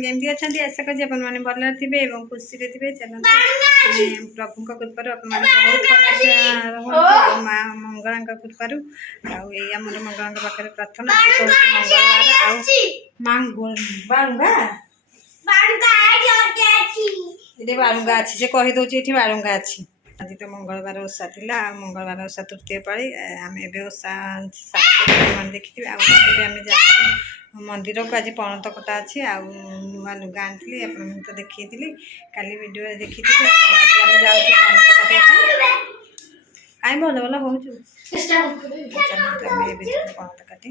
केमती अच्छा आशा कर मैंने भल थे खुशी थे चलते प्रभु कृपार माँ मंगला कृपार आम मंगला पाखे प्रार्थना मंगलवार बारुंगा अच्छी से कहीदे ये बारुंगा अच्छी आज तो मंगलवार ओषा थी मंगलवार ओषा तृतीय पाड़ी आम ओषा देखी आम जा मंदिर को आज पणत कटा अच्छी नुआ लुगा आनी तो देखी काली वीडियो देखी जाऊँ पणत कटा कहीं भल भल हो पणत काटी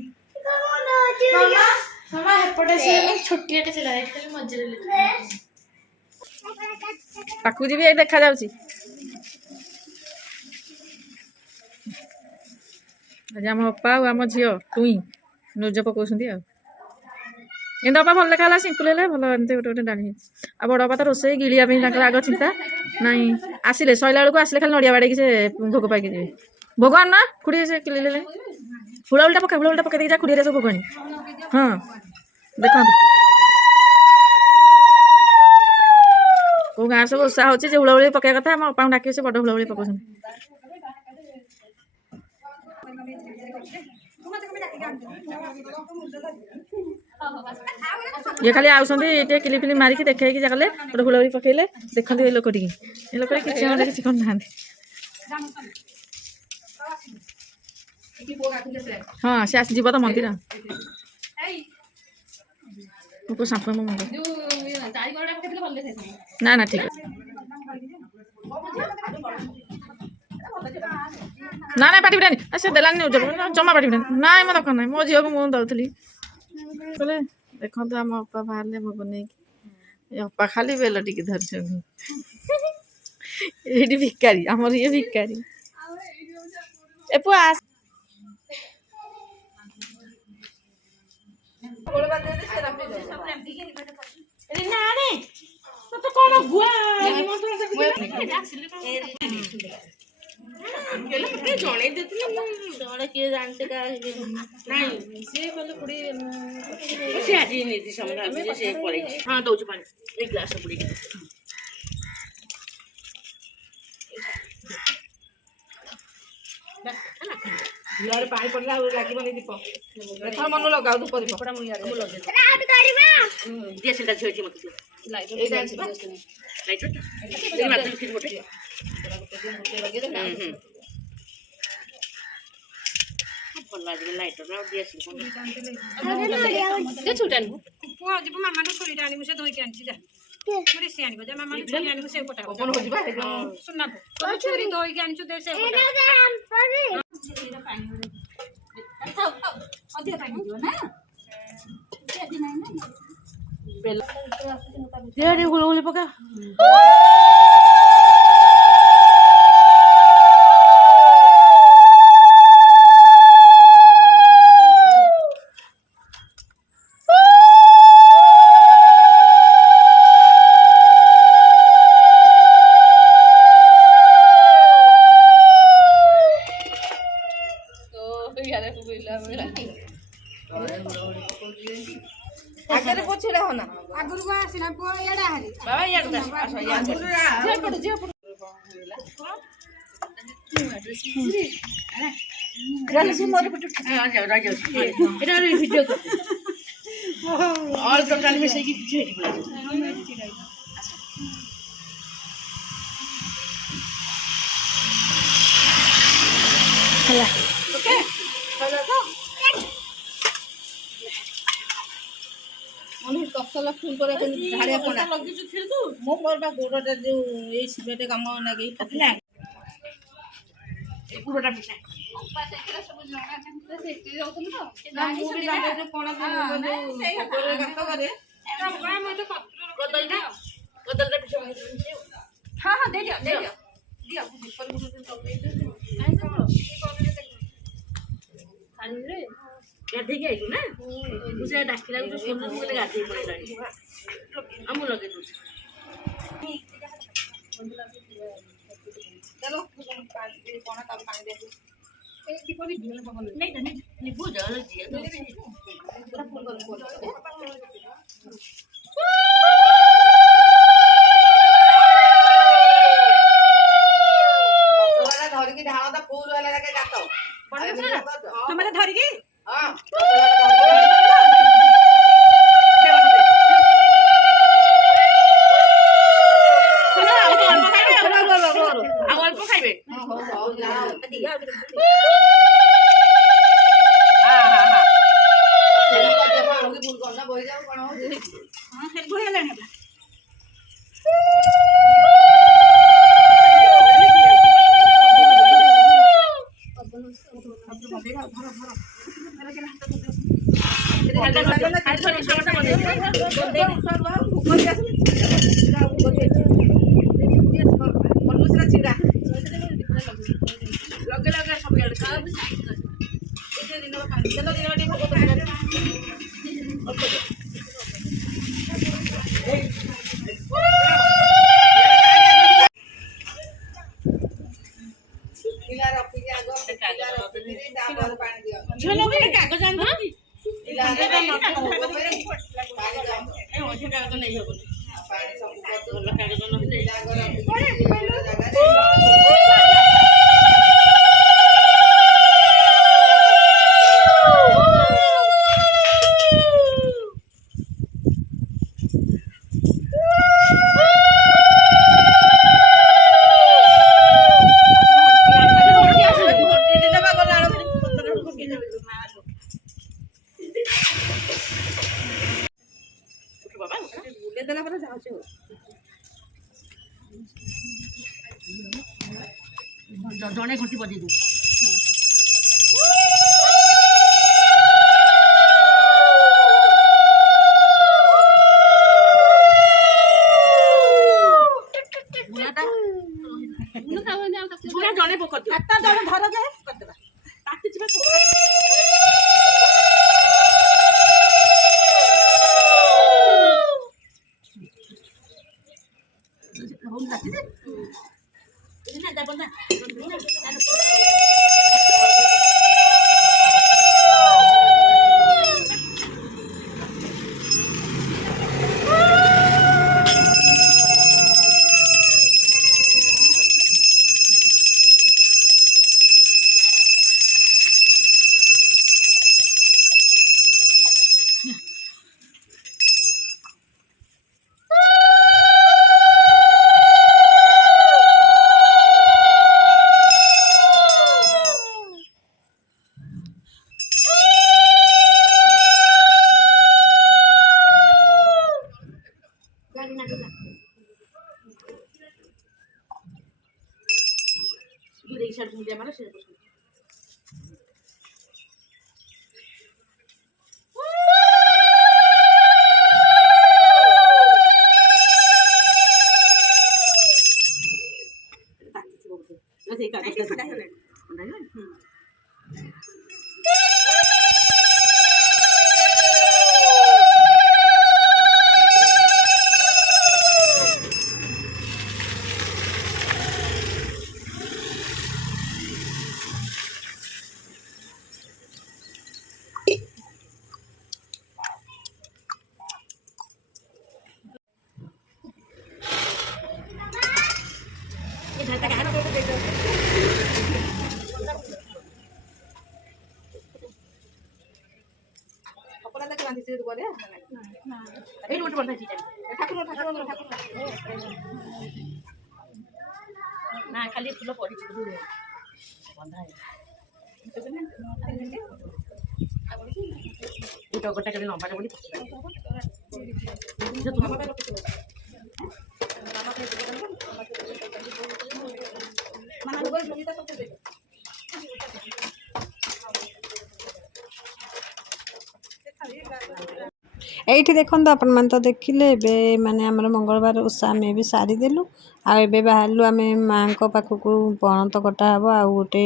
पाखु जी देखा जा आम अपा आम झी टुई न्यूज पकाउं एंत अपा भल देखा सिंपल है भल एमती गोटे गोटे डाली आ बड़ अपा तो रोसे गिलिया आग चिंता नाई आसिले सैला बेलू आसिले खाली नड़िया बाड़े से भोग पाइक जी भोग आन ना खुड़ी से किले हुड़ाहुड़ा पकड़ देखा खुड़ी सब भोग आनी हाँ देखो कौ गाँव सब ओषा हो हुड़ाहुड़ी पकड़ा कथा आम अपा डाक से बड़ हुड़ाहुड़ी पकाउं ये खाली आउटे किली फिली मारिकी देखे गले गोटे हुड़ाहुड़ी पकड़े देखते ये लोक किसी करना हाँ सी आस जीव तो मंदिर सांप ना ना ठीक ना ना पाटी बिटानी से देलानी जमा पाटी बिटानी ना मो दरकार ना मो झील को मुझे दौली बोले देखो आम अपा बाहर भोग नहीं अपा खाली बेल टी धर भिकारी आमर ये भिकारी ए पुआ जड़े जड़े किए जानते हाँ दौर पानी एक ग्लास पानी पड़ा लगे दीप मन लगा धूप दीप मामा छुरी आनी से धोई आनी छुरी सी आन मामा छुरी आनी से सुना छुरी धोई आनी से हुलहुली पका आगे पछड़े हो ना आगुर को आसीना पो याडा हरी बाबा याडा से मोर पट हां जा राजा एटा वीडियो कर और टोटल में से की छेड़ी हला ओके हला तो कसल फुल कर झाड़िया पड़ा मो मोरबा गोड़टा जो ए सिबेटे काम लागे पतला ए गोड़टा पिछा सब जणा सेठी जाउतन तो नाही से जो कोना जो गोरे गात करे एटा गाय में तो पत्र बदलटा पिछा हां हां दे दियो दियो ऊपर गुरु तो दे दे आई करो की करे देख खाली रे गाधे के आई ना मुझे डाकिला जो सोना मुझे गाधे पड़ेला हम लगे दूँ चलो कौन तब पानी दे दो नहीं नहीं नींबू जल दिए पूरा फुल कर धरिकी ढाल तो फुल वाला लगे गातो हमारे धरिकी हां अल्प खाइबे लगे लगे सब कागज जड़े घंटी बजे दू जड़े पकड़ जड़े धर जाए ना खाली फूल पड़ी बंधा गोटा गोटा कर लंबा बोली এইଠି ଦେଖନ୍ତୁ ଆପଣମାନେ ତ ଦେଖିଲେ ଏବେ ମାନେ ଆମର ମଙ୍ଗଳବାର ଓଷା ଆମେ ଏବେ ସାରିଦେଲୁ ଆଉ ଏବେ ବାହାରିଲୁ ଆମେ ମାଆଙ୍କ ପାଖକୁ ପଣତ କଟା ହେବ ଆଉ ଗୋଟେ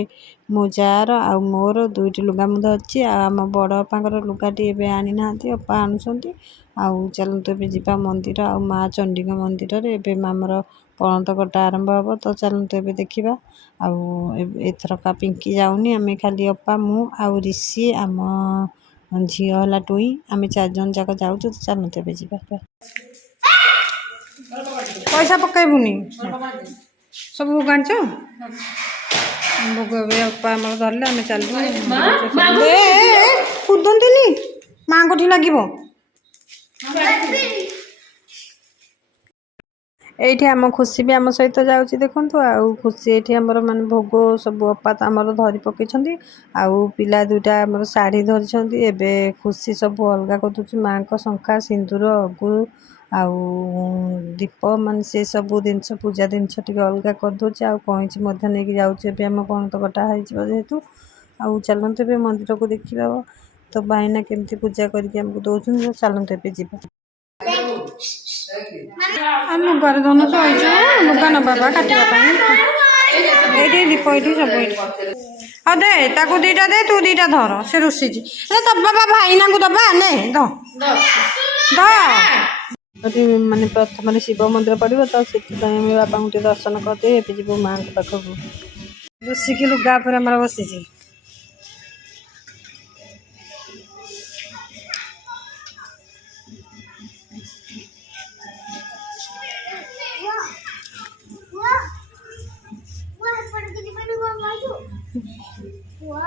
ମୋ ଯାଆର ଆଉ ମୋର 2ଟି ଲୁଗା ମୁଁ ଧରିଛି ଆଉ ଆମ ବଡ଼ ଅପାଙ୍କର ଲୁଗାଟି ଏବେ ଆଣିନାହାନ୍ତି ଅପା ଆଣୁଛନ୍ତି ଆଉ ଚାଲନ୍ତୁ ଏବେ ଯିବା ମନ୍ଦିର ଆଉ ମା ଚଣ୍ଡୀଙ୍କ ମନ୍ଦିରରେ ଏବେ ଆମର ପଣତ କଟା ଆରମ୍ଭ ହେବ ତ ଚାଲନ୍ତୁ ଏବେ ଦେଖିବା ଆଉ ଏଥରକା ପିଙ୍କି ଯାଉନି ଆମେ ଖାଲି ଅପା ମୁଁ ଆଉ ରିଷି ଆମ ଝିଅ ହେଲା ଟୁଇଁ ଆମେ 4 ଜଣ ଯାକ ଯାଉଛୁ ତ ଚାଲନ୍ତୁ ଏବେ ଯିବା ପଇସା ପକାଇବୁନି ସବୁ ଭୋଗ ଆଣିଛ ଭୋଗ ଏବେ ଅପା ଆମର ଧରିଲେ ଆମେ ଚାଲିବୁ କୁଦନ୍ତିନି ମାଆଙ୍କଠି ଲାଗିବ এইଠି ଆମ ଖୁସି ବି ଆମ ସହିତ ଯାଉଛି ଦେଖନ୍ତୁ ଆଉ ଖୁସି ଏଠି ଆମର ମାନେ ଭୋଗ ସବୁ ଅପା ଆମର ଧରି ପକେଇଛନ୍ତି ଆଉ ପିଲା 2ଟା ଆମର ଶାଢ଼ୀ ଧରିଛନ୍ତି ଏବେ ଖୁସି ସବୁ ଅଲଗା କରିଦେଉଛି ମାଆଙ୍କ ଶଙ୍ଖା ସିନ୍ଦୁର ଅଗୁରୁ ଆଉ ଦୀପ ମାନେ ସେ ସବୁ ଜିନିଷ ପୂଜା ଜିନିଷ ଟିକେ ଅଲଗା କରିଦେଉଛି ଆଉ କଇଁଚି ମଧ୍ୟ ନେଇକି ଯାଉଛି ଏବେ ଆମ ପଣତ କଟା ହେଇଯିବ ଯେହେତୁ ଆଉ ଚାଲନ୍ତୁ ଏବେ ମନ୍ଦିରକୁ ଦେଖିବା ତ ଭାଇନା କେମିତି ପୂଜା କରିକି ଆମକୁ ଦେଉଛନ୍ତି ଚାଲନ୍ତୁ ଏବେ ଯିବା ଲୁଗାରେ ଧନ ଶୋଇଛ ଲୁଗା ନେବା ବା କାଟିବା ପାଇଁ ଏଇଠି ଦୀପ ଏଇଠି ସବୁ ଏଇଠି ଆଉ ଦେ ତାକୁ 2ଟା ଦେ ତୁ 2ଟା ଧର ସେ ରୁଷିଛି ଦବା ବା ଭାଇନାଙ୍କୁ ଦବା ନେ ଏଠି ମାନେ ପ୍ରଥମରେ ଶିବ ମନ୍ଦିର ପଡ଼ିବ ତ ସେଥିପାଇଁ ଆମେ ବାବାଙ୍କୁ ଟିକେ ଦର୍ଶନ କରିଦେଇ ଏବେ ଯିବୁ ମାଆଙ୍କ ପାଖକୁ ରୁଷିକି ଲୁଗା ଉପରେ ଆମର ବସିଛି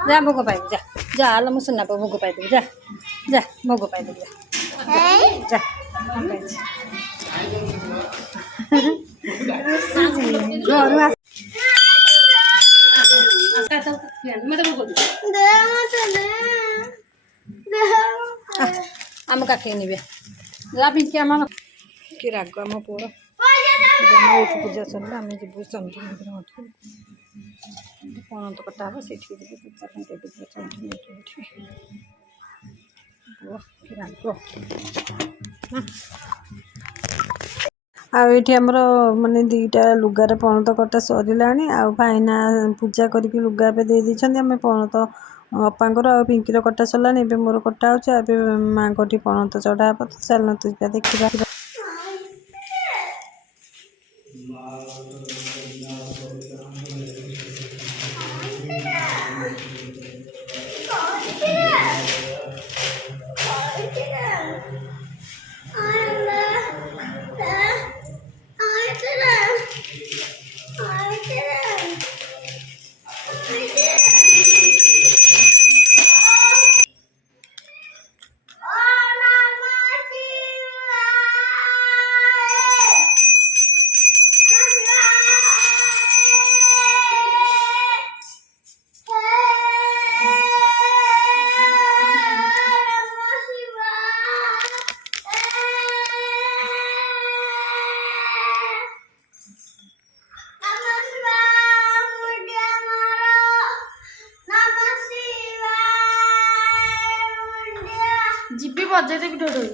जा भोग पाइबू जा जा आलो मो सुना भोग पाइबू जा जा भोग पाइबू जा आम काटे निबे जा पिंकी आम कि राग आम पुओ पूजा सरला आम जीव चंडी मंदिर मठ पणत कटा हे से पूजा देवी चंडी मंदिर राग आठ आमर माने 2टा लुगार पणत कटा सरिलानी आ भाईना पूजा करके लुगा पे दे देछन आम पणत अपांकर आ पिंकीर कटा सरलानी ए मोर कटा हो माँ कोटी पणत चढ़ा हे तो चलना तुझा देखा जीबी बजे देवी ढोढोई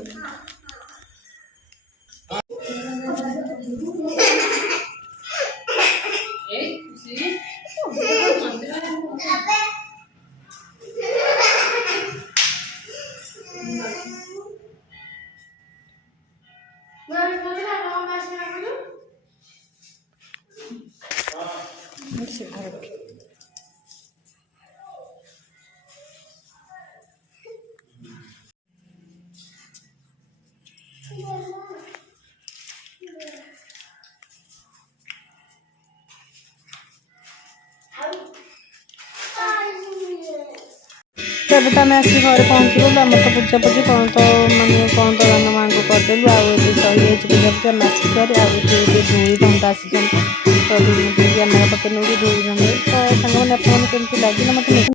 तब तो आम आसिक घर पहुँचल आम तो पूजा पूजी कौन तो मानने कौन तो दान माँ को करदेलु आगे सही पूजा पूजा आसिक धूली धंदा आसी तो आम पके नौ धूली